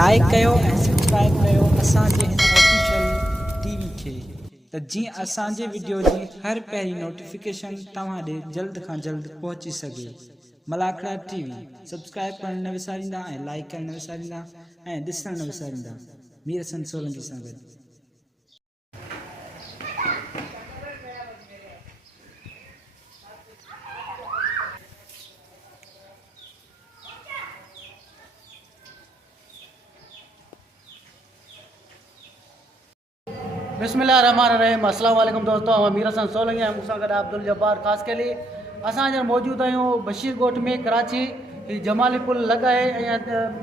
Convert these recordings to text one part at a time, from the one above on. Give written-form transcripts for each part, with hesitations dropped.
Like कयो ऐं subscribe कयो असांजे हिन ऑफिशियल टीवी खे त जीअं असांजे वीडियो जी हर पहिरीं नोटिफिकेशन तव्हां ॾे जल्द खां जल्द पहुची सघे। मलाखड़ा टीवी सब्सक्राइब करण न विसारींदा ऐं लाइक करण न विसारींदा ऐं ॾिसण न विसारींदा। मीर हसन सोलंकी सां गॾु। बिस्मिल्लाहिर्रहमानिर्रहीम। अस्सलाम वालेकुम दोस्तों, हम मीर हसन सोलंकी हैं मूंसां गॾु अब्दुल जब्बार ख़ासि के लिए असां हींअर मौजूदु आहियूं बशीर ॻोठ में कराची। ही जमाली पुल लॻ आहे ऐं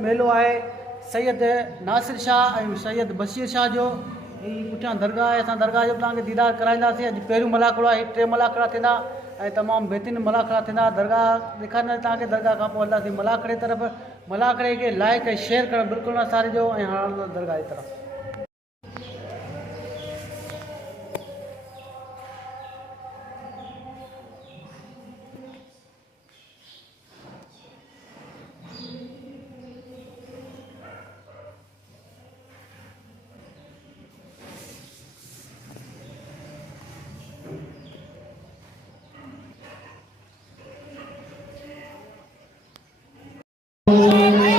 मेलो आहे सैयद नासिर शाह ऐं सैयद बशीर शाह जो। ही पुठियां दरगाह आहे, असां दरगाह जो तव्हांखे दीदार कराईंदासीं। अॼु पहिरियों मलाखड़ो आहे, 3 मलाखड़ा थींदा ऐं तमामु बहितरीनु मलाखड़ा थींदा। दरगाह ॾेखारींदासीं तव्हांखे, दरगाह खां पोइ हलंदासीं मलाखड़े तरफ़। मलाखड़े खे लाइक ऐं शेयर करणु बिल्कुलु न सारिजो ऐं हाणे दरगाह जी तरफ़।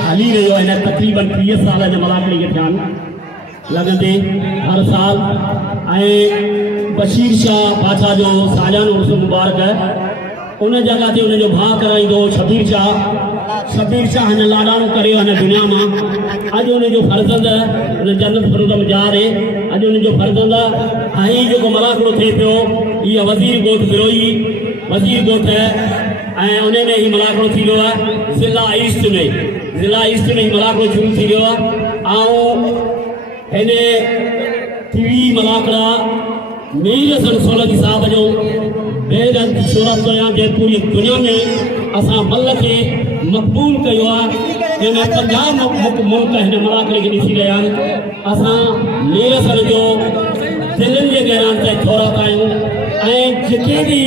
हली रहियो आहे तक़रीबन 30 साल जे मलाखड़ी खे थियण लॻंदे हर साल। ऐं बशीर शाह बादशाह जो सालियानो उर्स मुबारक उन जगह ते उनजो भाउ कराईंदो शबीर शाह हिन लाॾाणो करे हिन दुनिया मां। अॼु उनजो फर्ज़ंद उन जन्नत फरूदम जा रे, अॼु उनजो फर्ज़ंद ऐं जेको मलाखड़ो थिए पियो इहा वज़ीर ॻोठ बिरोई वज़ीर ॻोठ ऐं उन में ही मलाखड़ो थी वियो आहे। ज़िला ईस्ट में ही मलाखड़ो शुरू थी वियो आहे। ऐं हिन टीवी मलाखड़ा मीर हसन सोलंकी साहब जो बेहद शोहरत कया जे पूरी दुनिया में असां मल खे मक़बूल कयो आहे। जंहिंमें 50 मुल्क हिन मलाखड़े खे ॾिसी रहिया आहिनि। असां मीर हसन जो दिलनि जे गहराइनि ते थोरा आहियूं ऐं जिते बि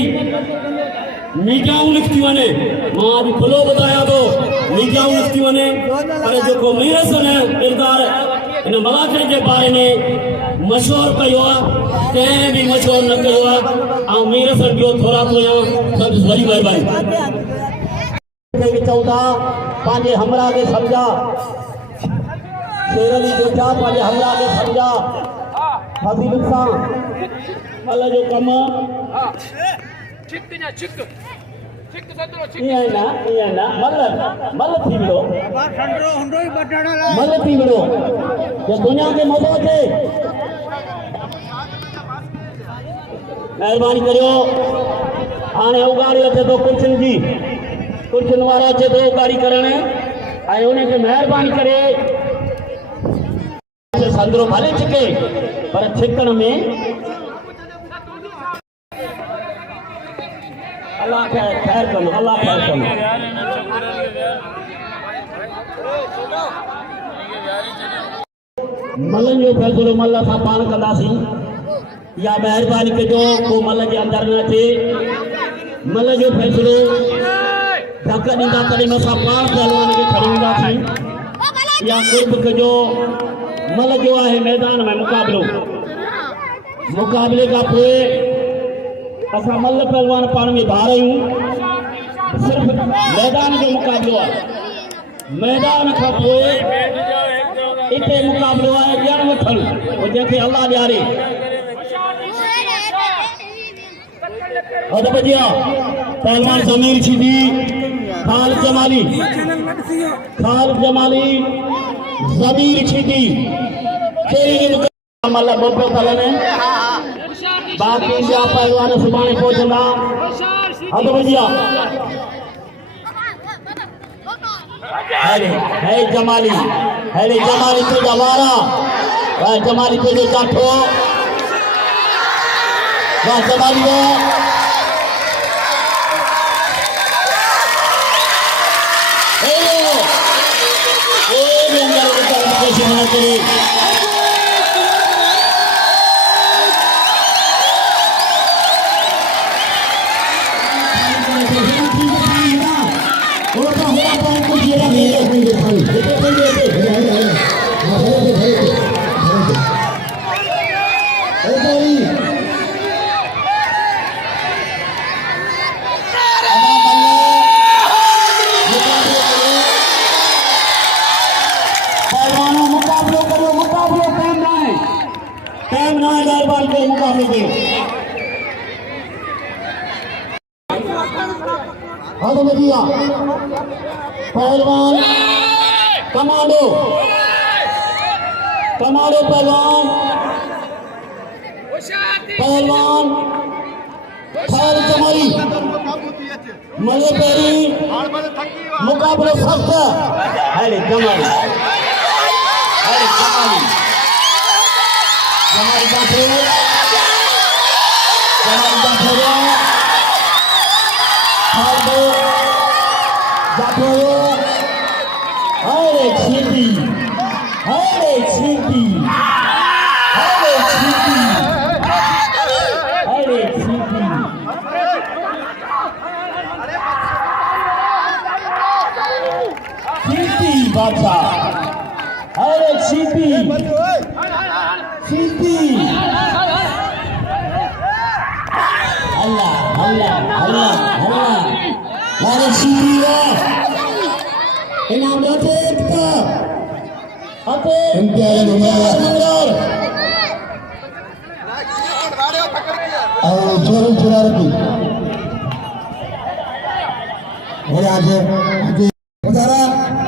मीडियाऊं निकितियूं आहिनि, मां अॼु खुलो ॿुधायां थो मीडियाऊं निकितियूं आहिनि, पर जेको मीर हसन किरदार हिन मलाखड़े जे बारे में मशहूरु कयो आहे कंहिं बि मशहूरु न कयो आहे। ऐं मीर हसन जो थोरा कयां संदसि वॾी महिरबानी। चऊं था पंहिंजे हमरा खे सम्झा, शेर अली वेठा पंहिंजे हमरा खे सम्झा फज़ीलत सां मल जो कमु मल थी वियो जो दुनिया खे मज़ो अचे। महिरबानी करियो। हाणे उगाड़ी अचे थो कुर्सियुनि वारो अचे थो उगाड़ी करण ऐं उनखे महिरबानी करे संदरो भले छिके पर छिकण में अल्लाह खैर कनो, अल्लाह खैर कनो। मलन जो फैसलो मल असां पाण कंदासीं। या महिरबानी कजो को मल जे अंदर न अचे। मल जो फैसलो धक ॾींदा तॾहिं असां पाण पहलवान खे खणी ईंदासीं। या कोई बि कजो मल जो आहे मैदान में मुक़ाबले खां पोइ असां मल पहलवान पाण में भार आहियूं। सिर्फ़ु मैदान जो मुक़ाबिलो आहे। मैदान खां पोइ हिते मुक़ाबिलो आहे ॼण वठण, जंहिंखे अल्लाह ॾियारे। पहलवान समीर छिदी, खालिद जमाली, ज़मीर छिदी मल ॿ हलनि। बाक़ी ॿिया पहलवान सुभाणे पहुचंदा। हद भजिया है जमाली पे जवारा जमाली पे जो जाठो जमाली तैयार के मुकाबले में हाँ तो भैया पहलवान कमांडो कमांडो पहलवान खैर कमरी मले पेरी मुकाबले सख्त अरे कमरी कमरी जाफर अरे छिपी अरे छिपी अरे छिपी अरे छिपी छिपी बादशाह अरे छिपी छिपी अल्लाह अल्लाह अल्लाह अल्लाह अरे छिपी इनाम दे का अबे इम्तियाज नंबर और जोर जोर की और आज गुजारा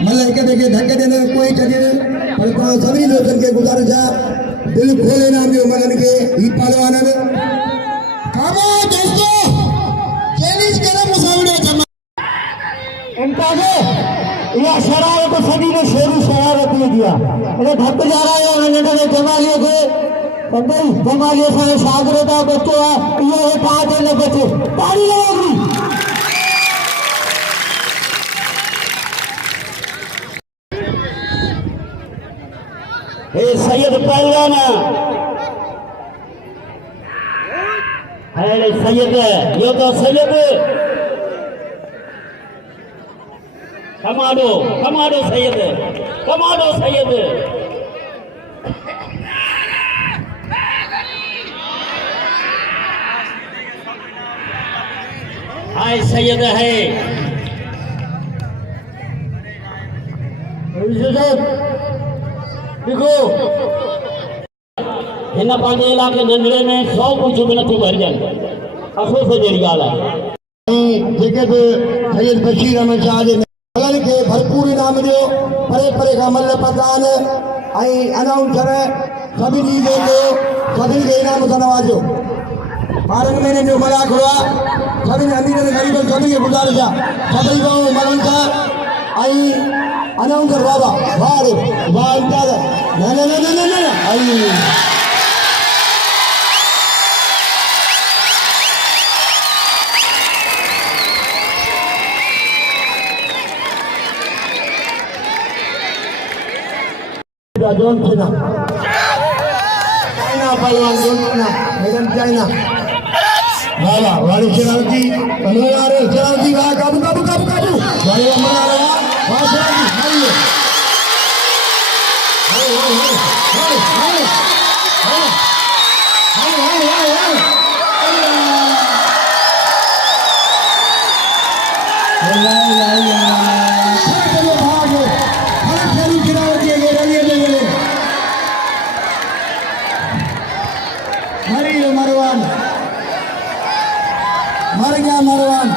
मतलब के देखे धक्के देने कोई चाहिए पर तो सभी लोगों के गुजारिश है दिल खोले ना भी मनन के ही पहलवान ने कामो दोस्तों चैलेंज करे मुसाविर जमा इम्तियाज यह शरारत तो सभी ने शेरू शरारत में दिया अरे धक जा रहा है उन्होंने जमालियों को पंडित जमालियों से सागरता बच्चों है ये पाँच ने बच्चे ताली लगेगी सैयद पहलवान अरे सैयद ये तो Syed commando commando Syed commando Syed hi Syed है देखो हिन पंहिंजे इलाके नंढड़े में 100 कुछ बि नथो भरिजनि अफ़सोस जहिड़ी ॻाल्हि आहे जेके बि सैयद बशीर अहमद शाह जे मलनि खे भरपूर इनाम ॾियो परे परे खां मल प्रधान ऐं अनाउंसर सभिनी खे इनाम सां नवाजो 12 महीने जो मला खड़ो आहे सभिनी अमीरनि ग़रीबनि सभिनी खे गुज़ारिश आहे सभई खां मलनि सां ऐं अनाउंसर बाबा वाह रे वाह इम्तियाज़ न न न न न न Johnson, China, Paiwan, Johnson, Medan China. Wala, wali Chiralki, Manulare, Chiralki, Kabu, Kabu, Kabu, Kabu. Wali Manara, Wasaki, Hayo. Hayo, hayo, hayo, hayo, hayo, hayo, hayo, hayo, hayo. Allah, Allah, Allah. Marwan मर गया मरवान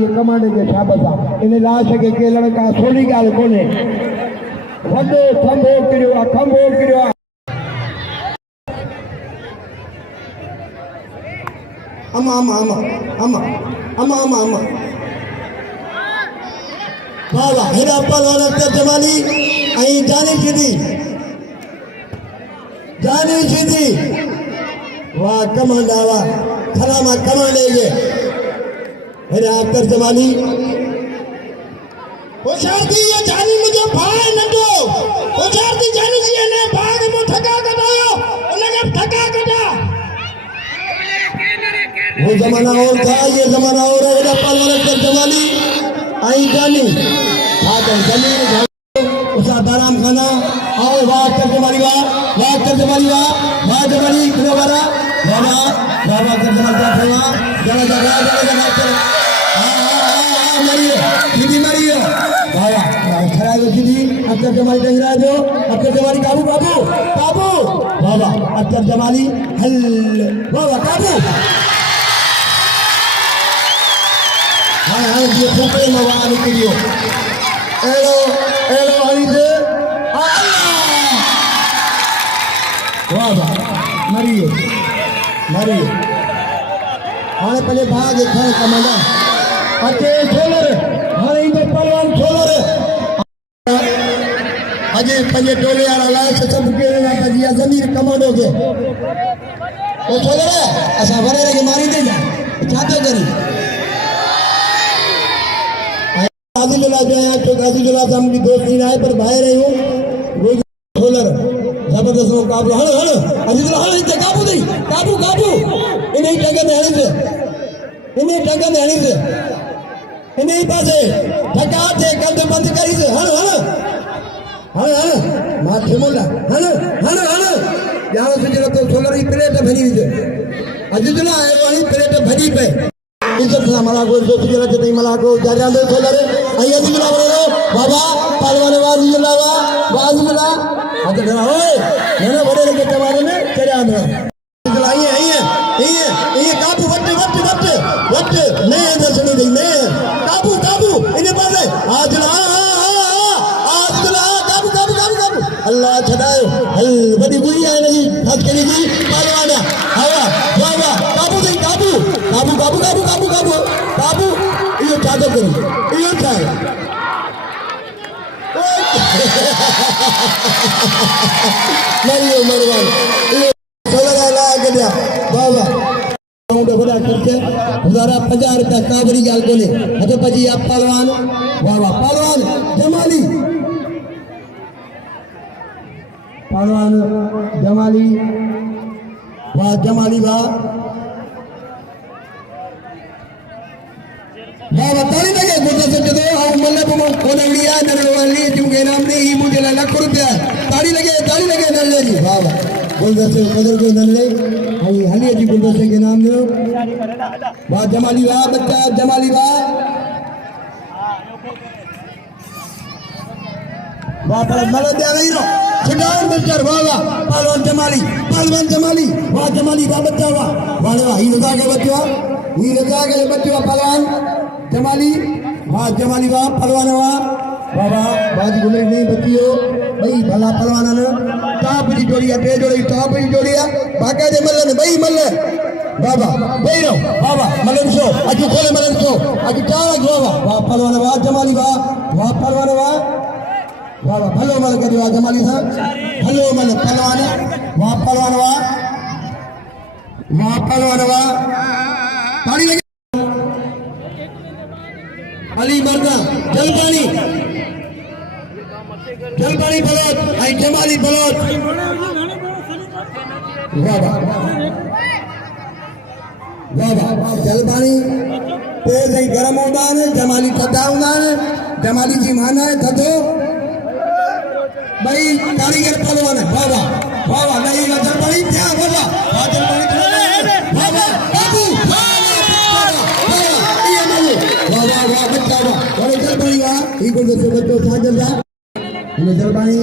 ये कमांडे के शाबत इन लाश के केलण का थोड़ी गाल कोने वडो खंभो किरियो अमा अमा अमा अमा अमा अमा अमा वाह हेरा पहलवान अख्तर जमाली आई जानी सीधी वाह कमांडा वाह खरामा कमांडे ये हेरा अख्तर जमाली होशियारती ये जानी मुझे भाई नंदो होशियारती जानी जी ने भाग में ठगा कटायो उन्हें ठगा कटा वो जमाना और था ये जमाना और है हेरा पहलवान अख्तर जमाली आई जानी हाँ तो जमीन उसा बाराम खाना आओ वाह अख्तर जमाली वाह जमाली किलो बारा बाबा अख्तर जमाल का सेवा जला मारियो सीधी मारियो बाबा खड़ा हो सीधी अख्तर जमाली टंगरा दो अख्तर जमाली काबू बाबा अख्तर जमाली हल बाबा काबू हाँ ये फूके मवा निकलियो एलो हरी से बाबा मरियो हाँ पहले भाग खा कमाना अचे छोलर हाँ इधर पहलवान छोलर अजे पंजे टोले वाला लाए सब के ना तजिया जमीन कमांडो के ओ छोलर असा वरे के मारी दे जा चाहते करी गाजीलुला जो है तो गाजीलुला से हम भी दोस्त नहीं आए पर बाहर रहे हूँ रोज छोलर जबरदस्त वो काबू हल अजीजुला हल इधर काबू इन्हीं टंगे में हणी से इन्हीं पासे ठका थे कंध बंद करी से हल माथे मोला हल यार से जरा तो छोलर की प्लेट भरी हुई है अजीजुला है वाली प्लेट भरी पे इज्जत से मला को जो जरा के नहीं मला को जारिया दे छोलर आई अजीजुला बोलो बाबा पहलवान अजीजुला अच्छा जरा ओए मैंने बड़े लगे तुम्हारे में चले आना ये काबू वट मैं दर्शनी नहीं मैं काबू इन्हें पास है आज काबू अल्लाह छदायो हल बड़ी बुरी है नहीं हद करेगी पहलवाना हवा बाबा काबू ये चादर करो ये चाहे मरियो मरवान ये सोलरा ला गया बाबा उनके बड़ा करके 50 रुपया काबरी गाल कोले हते पजी आप पहलवान बाबा पहलवान जमाली वाह जमाली वाह बाबा ताली लगे गुड्डा से जदो हम मल्ले को कोनलिया नरवाली जुगे नाम ने ई मुझे लाख रुपया ताली लगे नल्ले जी बाबा गुड्डा से कदर को नल्ले हम हलिया जी गुड्डा से के नाम दो वाह जमाली वाह बच्चा जमाली वाह पर मलो दे नहीं रो छिटाओ मिस्टर वाह पहलवान जमाली वाह जमाली वाह बच्चा वाह ही रजा के बच्चा पहलवान जमाली वाह पहलवान वाह बाबा बाजी गुले नहीं बच्चियो भाई भला पहलवान ने टॉप जी जोड़िया बे जोड़ी टॉप जी जोड़िया बाका दे मल्ले ने भाई मल्ले बाबा भाई रो बाबा मल्ले शो आज खोले मल्ले शो आज चार बाबा वाह पहलवान वाह जमाली वाह पहलवान वाह बाबा भलो मल के वाह जमाली साहब भलो मल पहलवान वाह पहलवान वाह पानी लगे अली मर्दा जलपानी बलोच आई जमाली बलोच वाह जलपानी तेज ही गरम होता है जमाली थता होता है जमाली जी माना है थतो भाई कारीगर पहलवान है वाह नहीं जलपानी क्या बाबा जलपानी बाबा बाबू वाह बच्चा वाह जलपानी वाह ई को से बच्चों साजल दा इन्हें जलपानी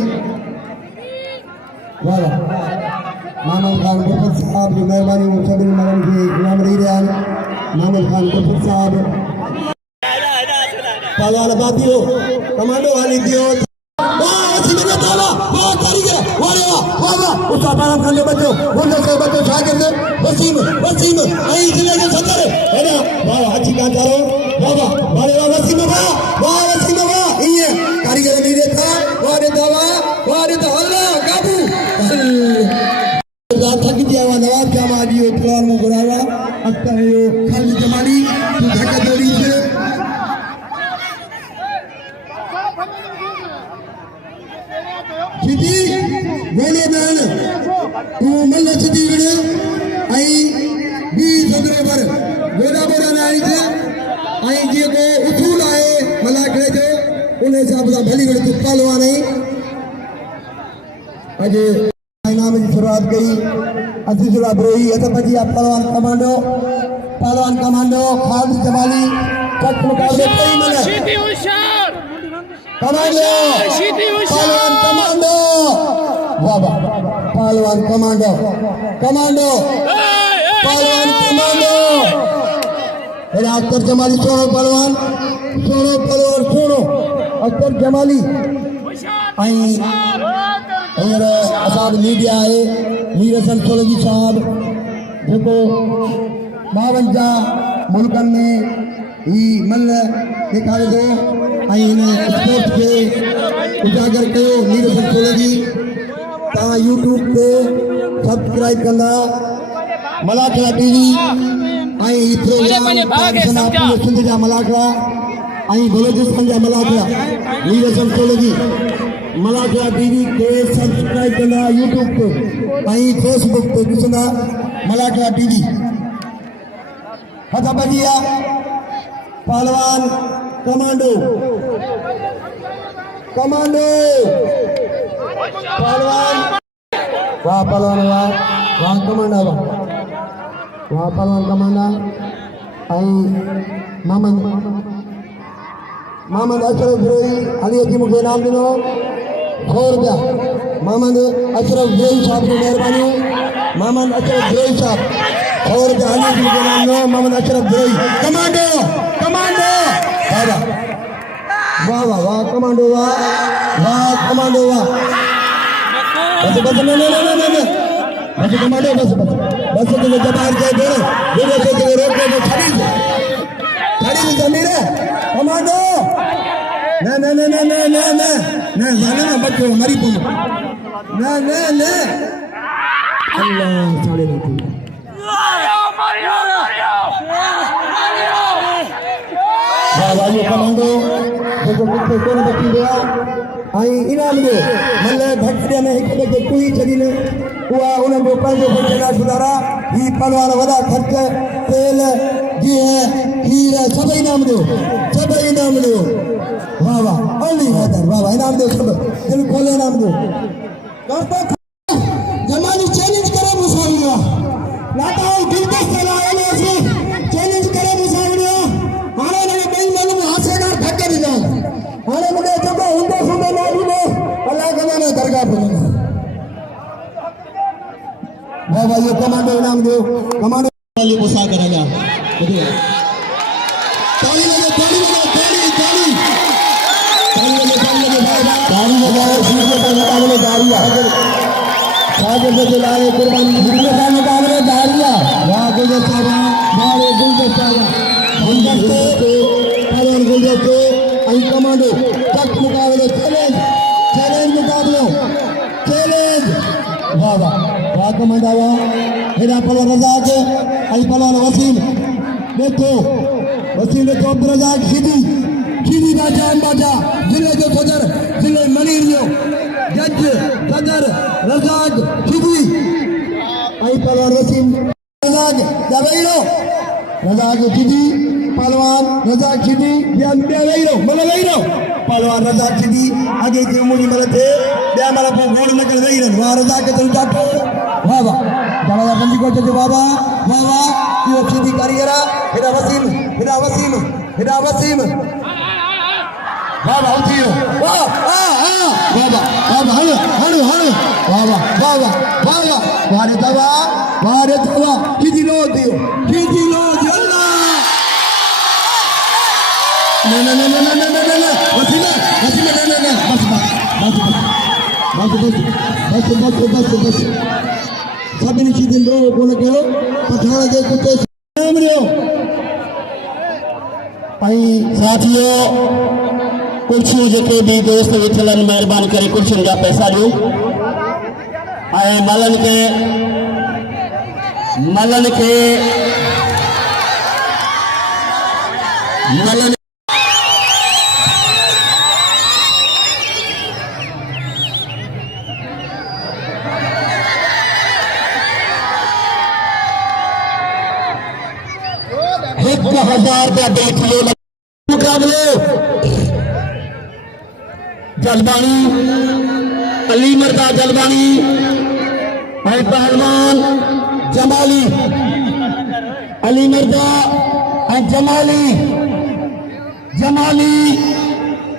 वाह मामल खान गुरफत साहब की मेहरबानी सभी मरण की गुलाम रही रहा मामल खान गुरफत साहब पहलवान बातियो कमांडो वाली दियो उसका बाराम कर ले बच्चों वसीम आई जिले के सदर है ना वाह अच्छी बात करो बाबा वाले वसीम वाह ये कारीगर नहीं देता वारे तो अल्लाह काबू थक दिया हुआ नवाब जामा दियो पहलवान में बुलावा अक्ता है यो खाली जमाली तू धक्का दौड़ी से सिटी वेले दान तू मल्ले सिटी वीडियो आई 20 पर बोरा नाई थे आई जे को उसूल आए मलाकड़े जो उन हिसाब से भली बड़ी पहलवान है अॼु इनाम जी शुरुआत कई अजीजुल्ला ब्रोही अतपतिया पहलवान कमांडो खालिद जमाली कट मुकाबले कई मिले कमांडो पहलवान कमांडो वाह वाह पहलवान कमांडो पहलवान कमांडो अख्तर जमाली सोनो पहलवान सोनो अख्तर जमाली असां मीडिया है मीर हसन सोलगी साहब जो 52 मुल्कन में ही मल ॾेखारे थो स्पोर्ट्स के उजागर कयो मीर हसन सोलगी तव्हां यूट्यूब पे सब्सक्राइब कंदा मलाखड़ा टीवी प्रोग्राम सिंध जा मलाखड़ा बलोचिस्तान जा मलाखड़ा मीर हसन सोलगी मलाखड़ा टीवी के सब्सक्राइब कंदा यूट्यूब पे फेसबुक पे ॾिसंदा मलाखड़ा टीवी हथ बजिया पहलवान कमांडो पहलवान वाह पहलवान वाह कमांडा वाह पहलवान कमांडा मोहम्मद अशरफ ज़ोई अली की मुझे इनाम दिनो 100 रुपया मोहम्मद अशरफ ज़ोई साहब की मेहरबानी मोहम्मद अशरफ ज़ोई साहब 100 रुपया अली की मुझे इनाम दिनो मोहम्मद अशरफ ज़ोई कमांडो वाह वाह वाह कमांडो वाह बस नहीं बस कमांडो बस तो जबार के दे वीडियो से रोक के छड़ी जमीन है कमांडो ना बच्चो मरी तुम ना अल्लाह साले वाह कमांडो जो किथे कोन बची गया इनाम दो मल भटड़िया में एक के कोई छड़ीन उहा उन्हनि जो पंहिंजो बचड़ा सुधारा ही पहलवान वॾा ख़र्च तेल गिह खीर सभई इनाम दो वाह वाह अली हैदर वाह इनाम दो सब दिल खोले इनाम दो जमानी चैलेंज करे मुसाविरिया लाता दिलचस्प लाए से चैलेंज करे मुसाविरिया हाणे ने बेन मालूम हासेदार धक्के ॾिना हाणे मूंखे जेको हूंदो न ॾिनो अलाह कमाने दरगाह पे वाह वाह ये कमांडो इनाम दो कमांडो वाली मुसा करेगा ताली लगे दारिया सागर से लाए कुर्बानी वीडियो का मुकाबले दारिया वाह गुलदस्ता मारे गुलदस्ता पवन गुलदस्ते आई कमांडो तक मुकाबले चैलेंज मुकाबलो वाह वाह कमांडा वाह हेरा पलवान रजाक आई पलवान वसीम देखो अब्दुल रजाक खिदी बाजा जिले जो सदर जिले मनीरियो जज सदर रजाक खिदी आई पलवान वसीम रजाक खिदी पहलवान रजाक खिदी पहलवान रजाक खिदी आगे की मुझे मलते बया मला पे गोल न कर रही वाह रजाक के तुम जातो वाह जवाब बंदी को जज बाबा वाह ये खिदी कारीगरा हेरा वसीम वाह उठियो वाह वारे दवा खिदी लो दियो अल्लाह ना वसीम बस सभिनी चीज़ुनि रो कोन कयो पठाण जे कुते नाम ॾियो साथियों कुर्सियों जेके भी दोस्त वेठल आहिनि महिरबानी करे कुर्सियुनि जा पैसा ॾियो मलन के ₹1000 देखिए मुकाबले जलबानी अली मर्दा जलवानी ऐं पहलवान जमाली अली मर्दा ऐं जमाली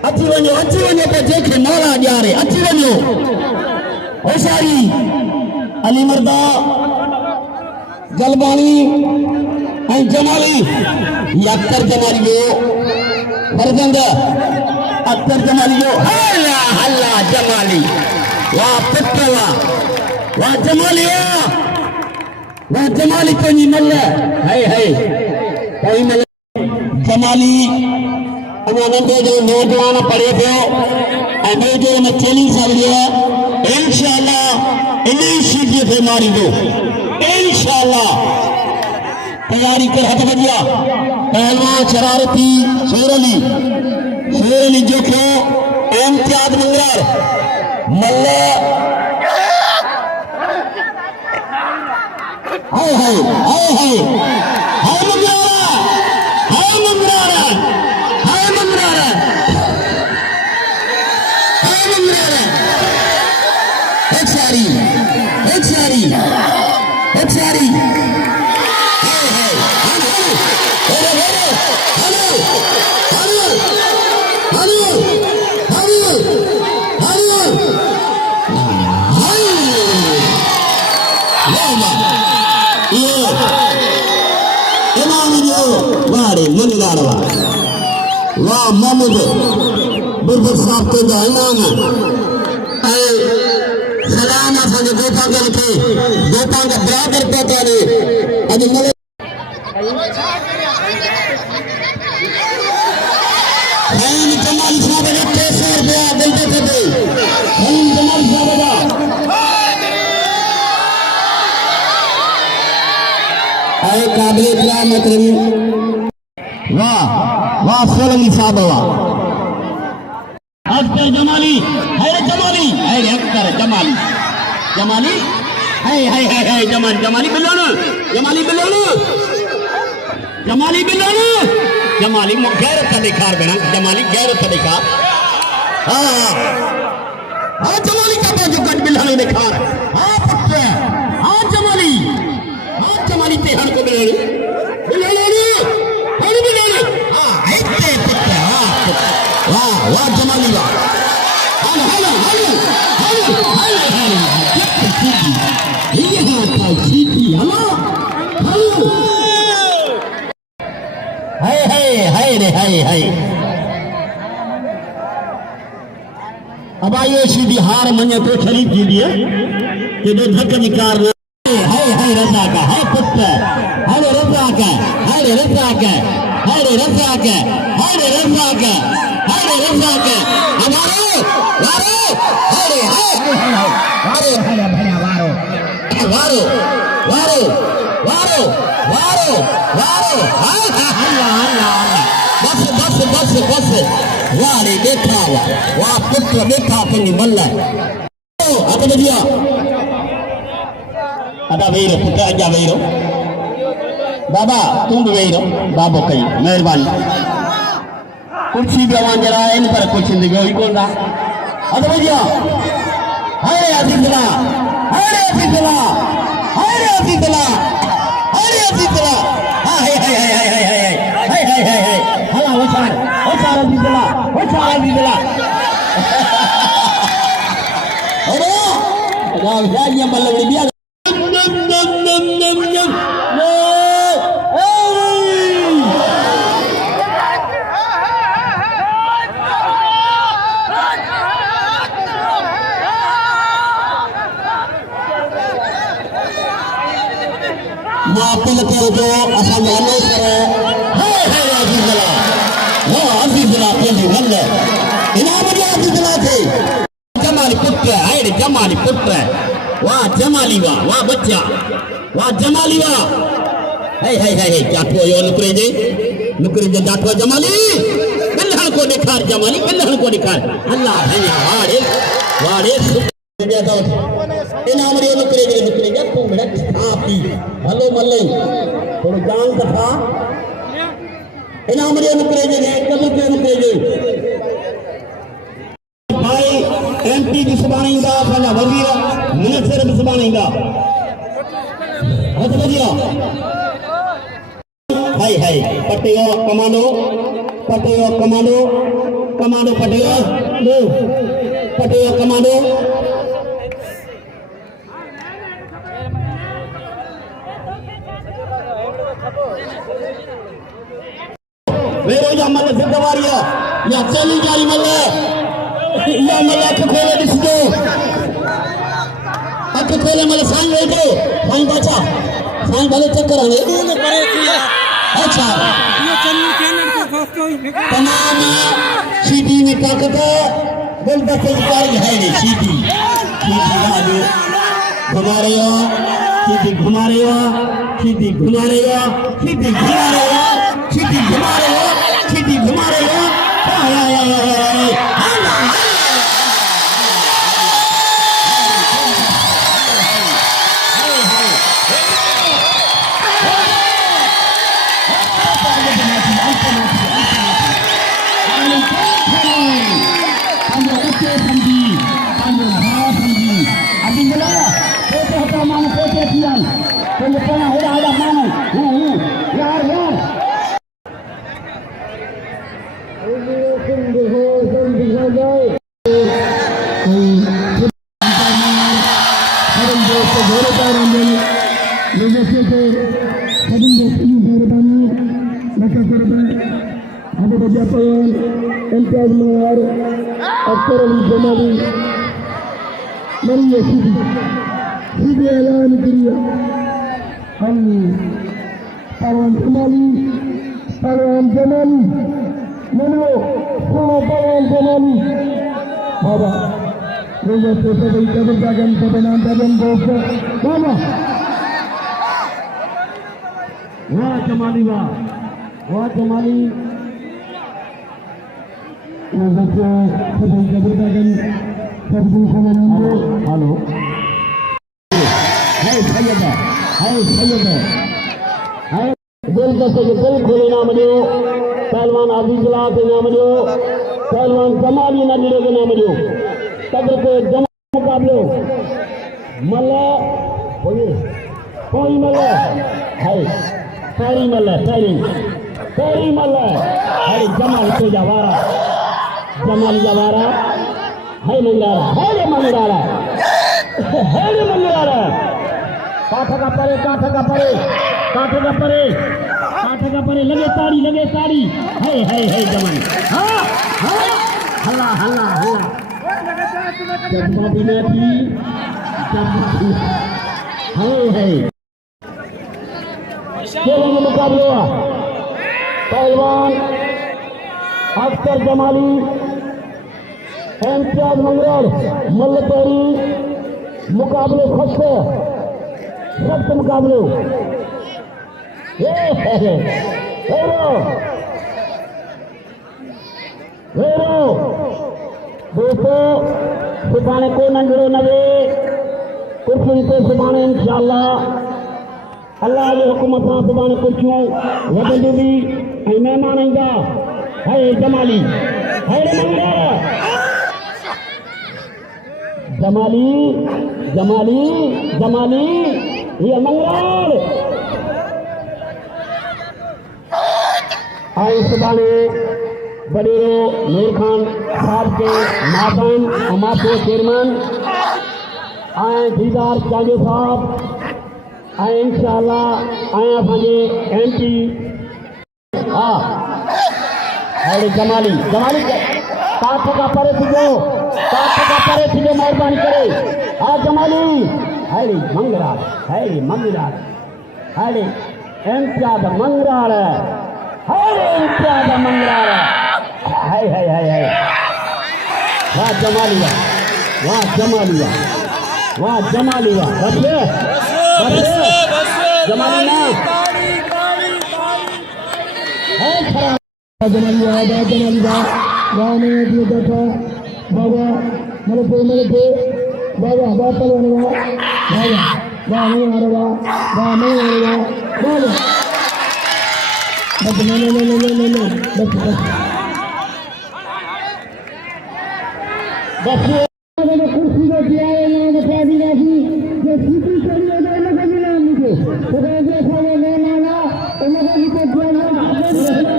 अची वञो त जंहिंखे नाला ॾियारे अची वञो होशियारी अली मर्दा जलवानी ऐं जमाली अख्तर जमाली जो फर्जंद अख्तर जमाली जो हल्ला हल्ला जमाली वाह पुट वाह जमाली वाह जमाली कोई मल है कोई मल जमाली अञा नंढे जो नौजवान पढ़े पियो ऐं ॿिए जो हिन चैलेंज सां वियो आहे इंशाअल्लाह इन सीटीअ खे मारींदो इंशाअल्लाह तैयारी कर हथ बजिया पहलवान शरारती शेर अली जो को इम्तियाज मंगरार मल्ला हाय मंगरारा एक सारी वाड़े मन लाड़वा वाह मोहम्मद बुरबुर साहब के इनाम सलाम असांजे गोपा के रखे गोपा का बराबर पता ने अज मले जमाल साहब ने 300 रुपया दिलते थे जमाल साहब का आए काबिल इकराम अकरम वाह सोलंगी साहब वाह अख्तर जमाली है अख्तर जमाली जमाली बिलोनो जमाली गैरत दिखार बेना जमाली गैरत दिखा हाँ जमाली का बाजू कट बिलाने दिखार हाँ पक्के हाँ जमाली ते हर को बिलाने हाँ ऐसे पक्के वाह जमाली वाह अब आइए सीधी हार मने तो शरीफ जी लिए कि जो धक निकार है रजा का है पुत्र है रजा का बस वारे देखा वाह पुत्र देखा पंहिंजी मल हथ बजिया अदा वेही रहो पुट अॻियां वेही रहो बाबा तूं बि वेही रहो बाबो कई महिरबानी कुर्सी बि अवां जरा आहिनि पर कुझु वेही कोन था हथ बजिया हरे अज़ीज़ला हला होशार अज़ीज़ला अरे ये मल्लवी बिया मापिल के जो असन अनेसर है अज़ीज़ला पंहिंजी वल इनाम जो अज़ीज़ला थे जमाली पुत्र वाह जमाली वाह बच्चा वाह जमाली वाह जाठो यो नुकरे जे जाठो जमाली बिल्हण को दिखार जमाली बिल्हण को दिखार अल्लाह भैया वाड़े इनाम रे नुकरे जे तू मेरा खा पी हलो मल्ले थोड़ो जान कथा इनाम रे नुकरे जे भाई एमपी की सुबानी दा पटेगा कमांडो पटेगा लो पटेगा कमांडो वेरो या मल सिद्धवारिया या चली जाई मल या मल अख खोले ॾिसजो अख खोले मल साईं वेठो साईं बाचा साईं भले चक्कर हले अच्छा तमाम सीधी में ताकत गुलदस्ते की कारी है नहीं सीधी घुमा रहे हो सीधी घुमा रहे हो सीधी घुमा रहे हो सीधी घुमा रहे हो सीधी घुमा रहे हो सीधी घुमा रहे हो ऐलान किया परवान जमाली मनो सुनो परवान जमाली बाबा रोजा से सभी कदम जागन सबनाम जागन बोल बाबा वाह जमाली रोजा से सभी कदम जागन सबनाम सबनाम हेलो है सैयदा है दिल दसे के दिल खोले नाम लियो पहलवान अब्दुल्ला के नाम लियो पहलवान जमाली नगरे के नाम लियो तब के जमा मुकाबले मल्ला कोई मल्ला है सारी मल्ला है जमाल को जवारा है मंगलारा काठ का परे लगे ताड़ी है जमन हल्ला जज्बाती नाती है खेल में मुकाबला हुआ पहलवान अख्तर जमाली इम्तियाज मंगरोल मल्लपेरी मुकाबले सख्त मुकाबले दोस्तों सुभाणे को नंढड़ो नवे कुर्सियुनि ते सुभाणे इंशाअल्लाह अल्लाह जे हुकुम सां सुभाणे कुर्सियूं वधंदियूं बि ऐं महिमान ईंदा है जमाली है जमाली ये मंगल आई सुभाणे बडेरो नूर खान साहब के मातम अमातो चेयरमैन आए दीदार चांदे साहब आए इंशाअल्लाह आए असांजे MP हाँ है जमाली काठ का परे थीजो मेहरबानी करे हाँ जमाली है मंगराल है इम्तियाज मंगराल है वाह जमालिया बस जमाली ना है खराब जमाली गाँव में बैठा बाबा मेरे पे बाबा बाबा नहीं आ रहा बस कुर्सी को दिया है मैंने बता दी थी जो सीधी चली है ना मिला मुझे तो मैं देखा मैं माना तो मुझे दिया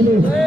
और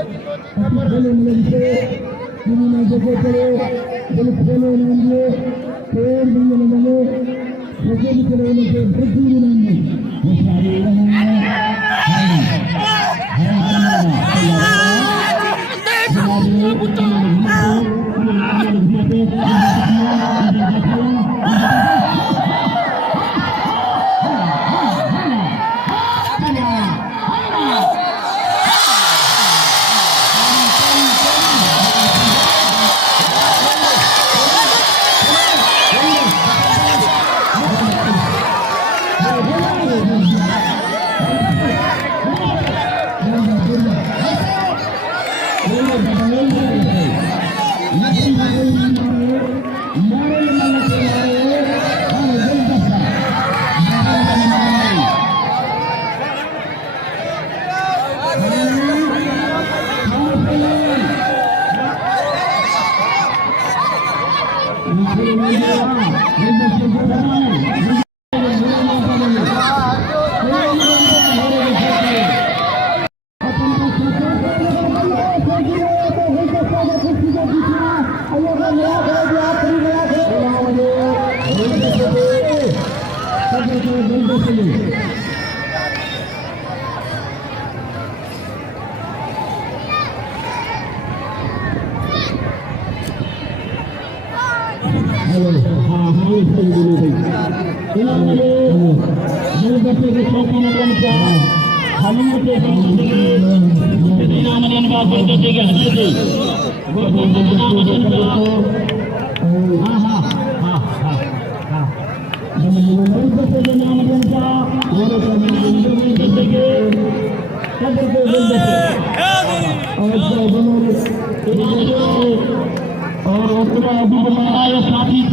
साथी